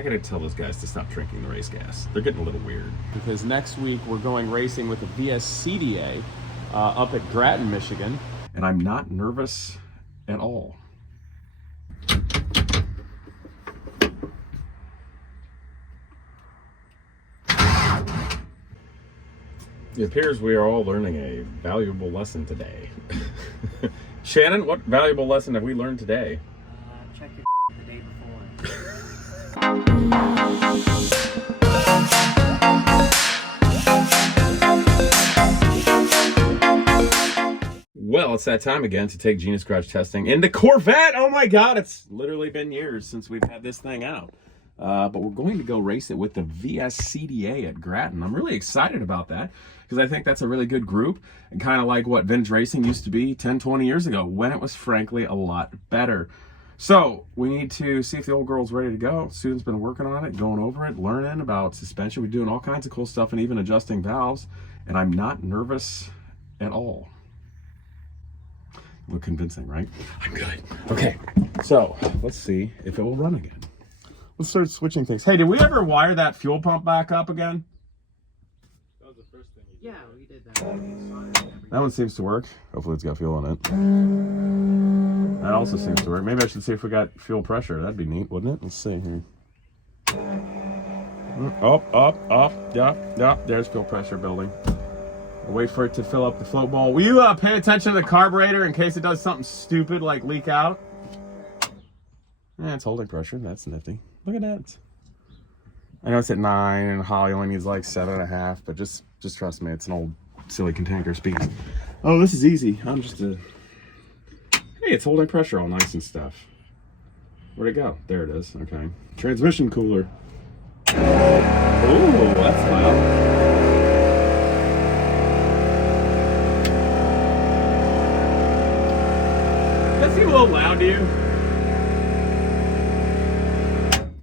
I gotta tell those guys to stop drinking the race gas. They're getting a little weird. Because next week we're going racing with the VSCDA up at Grattan, Michigan. And I'm not nervous at all. It appears we are all learning a valuable lesson today. Shannon, what valuable lesson have we learned today? Check your the day before. Well, it's that time again to take Genius Garage testing in the Corvette. Oh my God, it's literally been years since we've had this thing out. But we're going to go race it with the VSCDA at Grattan. I'm really excited about that because I think that's a really good group and kind of like what vintage racing used to be 10, 20 years ago when it was frankly a lot better. So we need to see if the old girl's ready to go. Susan's been working on it, going over it, learning about suspension. We're doing all kinds of cool stuff and even adjusting valves. And I'm not nervous at all. Look convincing, right? I'm good. Okay, so let's see if it will run again. Let's start switching things. Hey, did we ever wire that fuel pump back up again? That was the first thing you did. Yeah, we did that. That one seems to work. Hopefully it's got fuel in it. That also seems to work. Maybe I should see if we got fuel pressure. That'd be neat, wouldn't it? Let's see here. Up. Yep. There's fuel pressure building. We'll wait for it to fill up the float bowl. Will you pay attention to the carburetor in case it does something stupid like leak out? Yeah, it's holding pressure. That's nifty. Look at that. I know it's at 9 and Holly only needs like 7.5, but just trust me, it's an old silly container speed. Oh, this is easy. I'm just a... Hey, it's holding pressure all nice and stuff. Where'd it go? There it is. Okay. Transmission cooler. Oh, that's loud. That seem a little loud to you?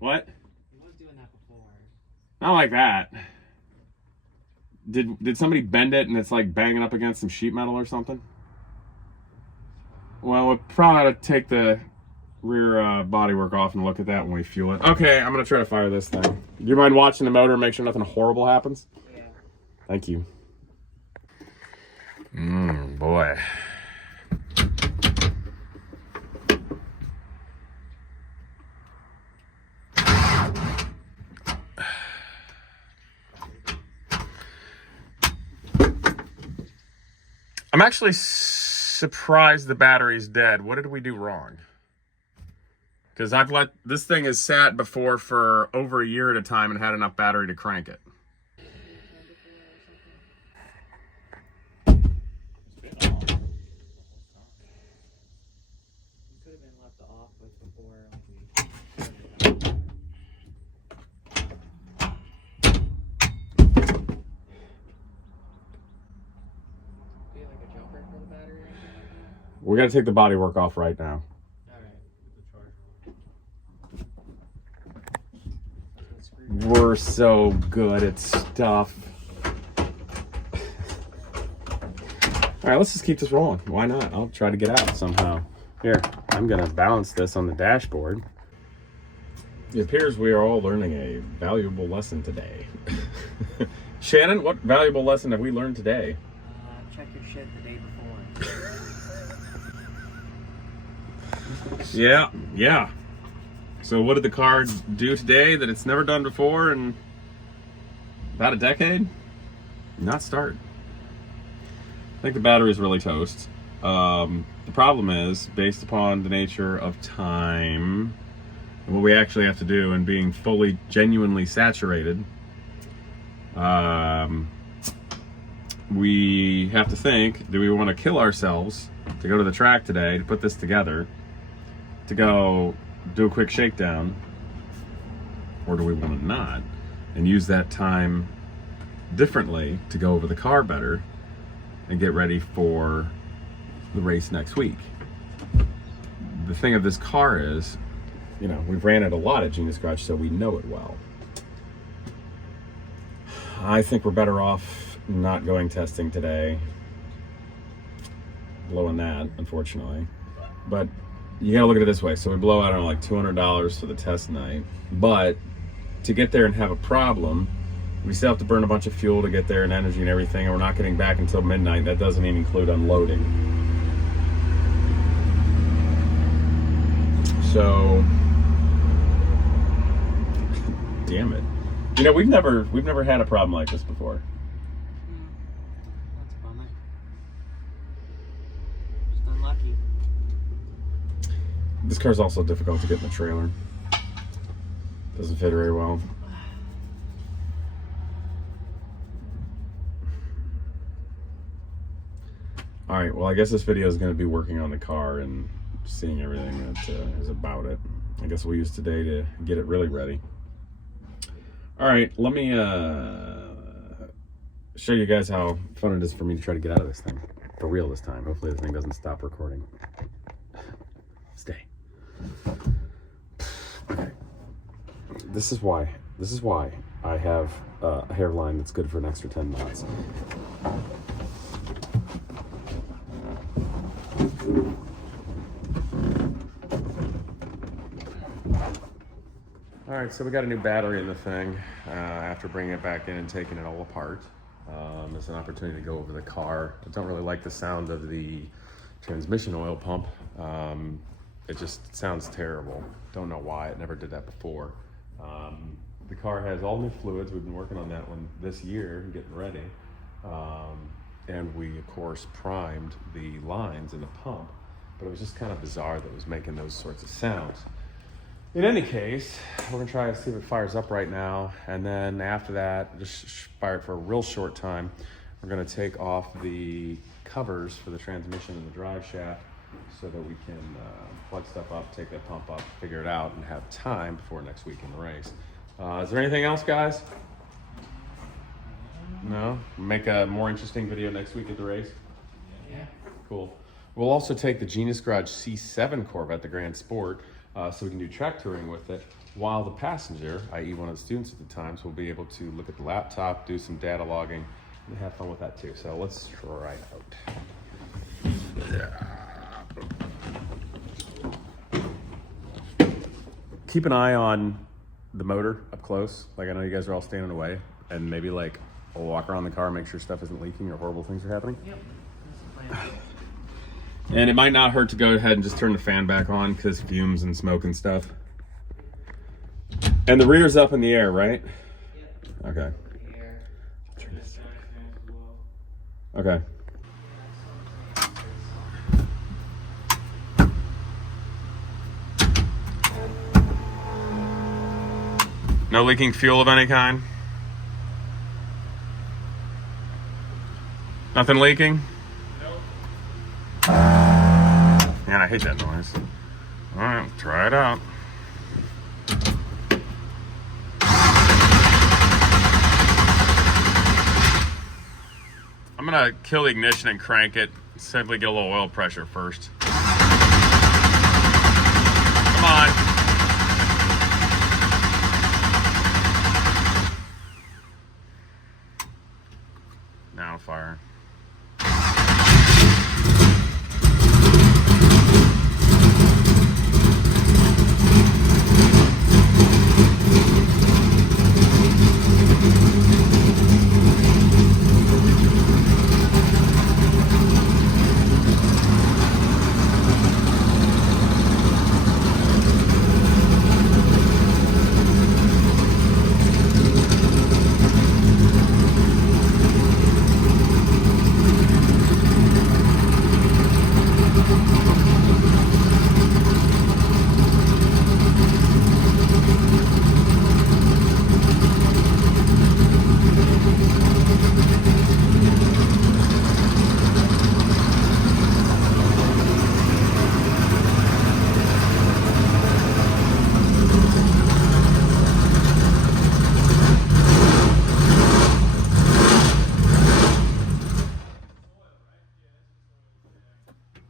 What? He was doing that before. Not like that. Did somebody bend it and it's like banging up against some sheet metal or something? Well, we'll probably ought to take the rear bodywork off and look at that when we fuel it. Okay, I'm gonna try to fire this thing. Do you mind watching the motor and make sure nothing horrible happens? Yeah. Thank you. Boy. I'm actually surprised the battery's dead. What did we do wrong? Because I've let this thing has sat before for over a year at a time and had enough battery to crank it. Could have been left off with before. We got to take the bodywork off right now. We're so good at stuff. All right, let's just keep this rolling. Why not? I'll try to get out somehow. Here, I'm going to balance this on the dashboard. It appears we are all learning a valuable lesson today. Shannon, what valuable lesson have we learned today? Check your shit the day before. Yeah. So what did the car do today that it's never done before in about a decade? Not start. I think the battery is really toast. The problem is, based upon the nature of time and what we actually have to do and being fully, genuinely saturated, we have to think, do we want to kill ourselves to go to the track today to put this together, to go do a quick shakedown, or do we want to not and use that time differently to go over the car better and get ready for the race next week? The thing of this car is, you know, we've ran it a lot at Genius Garage, so we know it well. I think we're better off not going testing today. Blowing that, unfortunately. But you gotta look at it this way. So we blow out on like $200 for the test night, but to get there and have a problem. We still have to burn a bunch of fuel to get there and energy and everything, and we're not getting back until midnight. That doesn't even include unloading. So, damn it. You know, we've never had a problem like this before. That's a bummer. Just unlucky. This car's also difficult to get in the trailer. Doesn't fit very well. All right, well, I guess this video is going to be working on the car and seeing everything that is about it. I guess we'll use today to get it really ready. All right, let me show you guys how fun it is for me to try to get out of this thing. For real this time. Hopefully this thing doesn't stop recording. Stay. Okay. This is why I have a hairline that's good for an extra 10 knots. All right, so we got a new battery in the thing after bringing it back in and taking it all apart. It's an opportunity to go over the car. I don't really like the sound of the transmission oil pump. It just sounds terrible. Don't know why, it never did that before. The car has all new fluids. We've been working on that one this year, getting ready. And we, of course, primed the lines in the pump, but it was just kind of bizarre that it was making those sorts of sounds. In any case, we're gonna try to see if it fires up right now, and then after that, just fire it for a real short time. We're gonna take off the covers for the transmission and the drive shaft so that we can plug stuff up, take that pump up, figure it out, and have time before next weekend race. Is there anything else, guys? No? Make a more interesting video next week at the race? Yeah. Cool. We'll also take the Genius Garage C7 Corvette, the Grand Sport, so we can do track touring with it, while the passenger, i.e. one of the students at the times, will be able to look at the laptop, do some data logging, and have fun with that too. So let's try it out. Keep an eye on the motor up close. Like, I know you guys are all standing away, and maybe like I'll walk around the car, make sure stuff isn't leaking or horrible things are happening. Yep. That's the plan. And it might not hurt to go ahead and just turn the fan back on because fumes and smoke and stuff. And the rear's up in the air, right? Yep. Okay. Here. Turn this. Okay. No leaking fuel of any kind? Nothing leaking? Man, I hate that noise. All right, try it out. I'm gonna kill the ignition and crank it. Simply get a little oil pressure first. Come on. Now fire.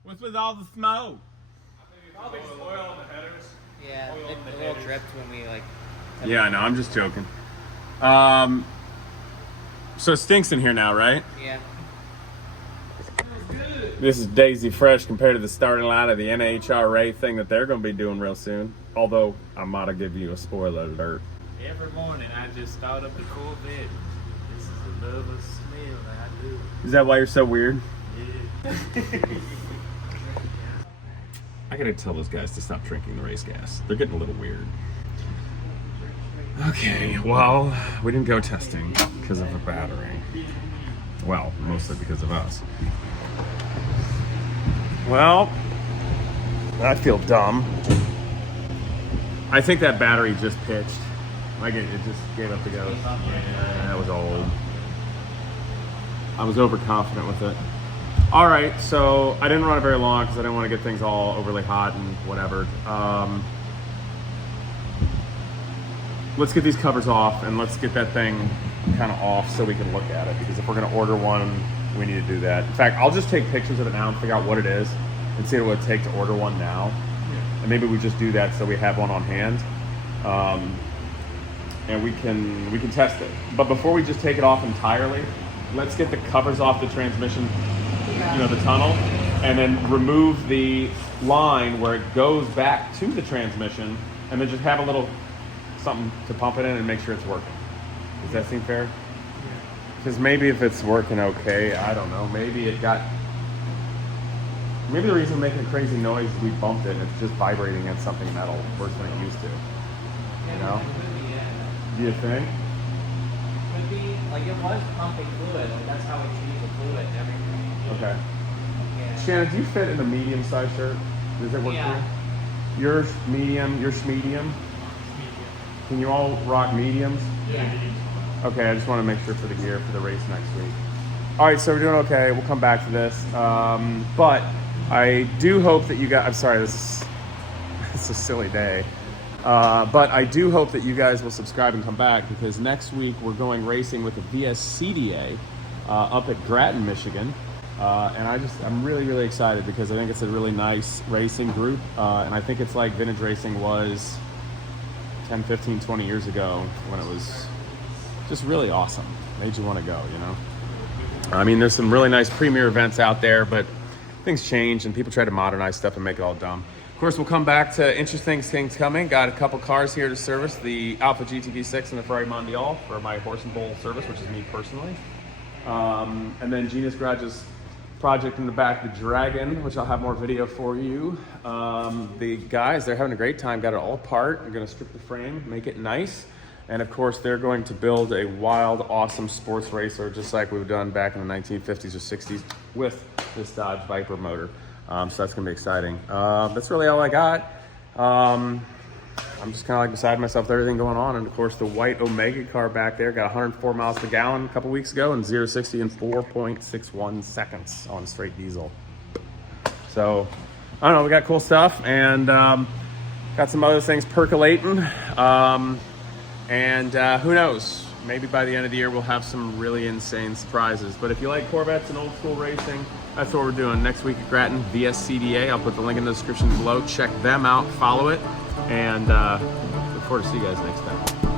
What's with all the smoke? Probably just oil on the headers. Yeah, a little dripped when we like. Yeah, I know. I'm just joking. So it stinks in here now, right? Yeah. This is Daisy Fresh compared to the starting line of the NHRA thing that they're going to be doing real soon. Although, I'm about to give you a spoiler alert. Every morning I just start up the Corvette. This is the lovely smell that I do. Is that why you're so weird? Yeah. I gotta tell those guys to stop drinking the race gas. They're getting a little weird. Okay, well, we didn't go testing because of a battery. Well, mostly because of us. Well, I feel dumb. I think that battery just pitched. Like it just gave up the ghost. Yeah, that was old. I was overconfident with it. All right, so I didn't run it very long because I didn't want to get things all overly hot and whatever. Let's get these covers off and let's get that thing kind of off so we can look at it, because if we're going to order one, we need to do that. In fact, I'll just take pictures of it now and figure out what it is and see what it would take to order one now. And maybe we just do that so we have one on hand. And we can test it. But before we just take it off entirely, let's get the covers off the transmission, you know, the tunnel, and then remove the line where it goes back to the transmission, and then just have a little something to pump it in and make sure it's working. Does that seem fair? Because maybe if it's working okay, I don't know. Maybe the reason it's making a crazy noise is we bumped it and it's just vibrating at something metal worse than it used to. You know? Do you think? Could be, like it was pumping fluid, like that's how we treat the fluid and everything. Okay. Yeah. Shannon, do you fit in a medium size shirt? Does it work for you? Yours medium, yours medium? Can you all rock mediums? Yeah. Okay, I just want to make sure for the gear for the race next week. All right, so we're doing okay. We'll come back to this. But I do hope that you guys, I'm sorry, it's a silly day. But I do hope that you guys will subscribe and come back, because next week we're going racing with the VSCDA up at Grattan, Michigan. And I'm really, really excited because I think it's a really nice racing group. And I think it's like vintage racing was 10, 15, 20 years ago when it was just really awesome. Made you want to go, you know? I mean, there's some really nice premier events out there, but things change and people try to modernize stuff and make it all dumb. Of course, we'll come back to interesting things coming. Got a couple cars here to service, the Alfa GTV6 and the Ferrari Mondial for my horse and bull service, which is me personally. And then Genius Garage's project in the back, the Dragon, which I'll have more video for you. The guys, they're having a great time, got it all apart. They're gonna strip the frame, make it nice. And of course, they're going to build a wild, awesome sports racer, just like we've done back in the 1950s or 60s with this Dodge Viper motor. So that's gonna be exciting. That's really all I got. I'm just kind of like beside myself with everything going on. And of course, the white Omega car back there got 104 miles per gallon a couple weeks ago and 0-60 in 4.61 seconds on straight diesel. So I don't know, we got cool stuff and got some other things percolating. And who knows, maybe by the end of the year we'll have some really insane surprises. But if you like Corvettes and old school racing, that's what we're doing next week at Grattan, VSCDA. I'll put the link in the description below. Check them out, follow it, and look forward to see you guys next time.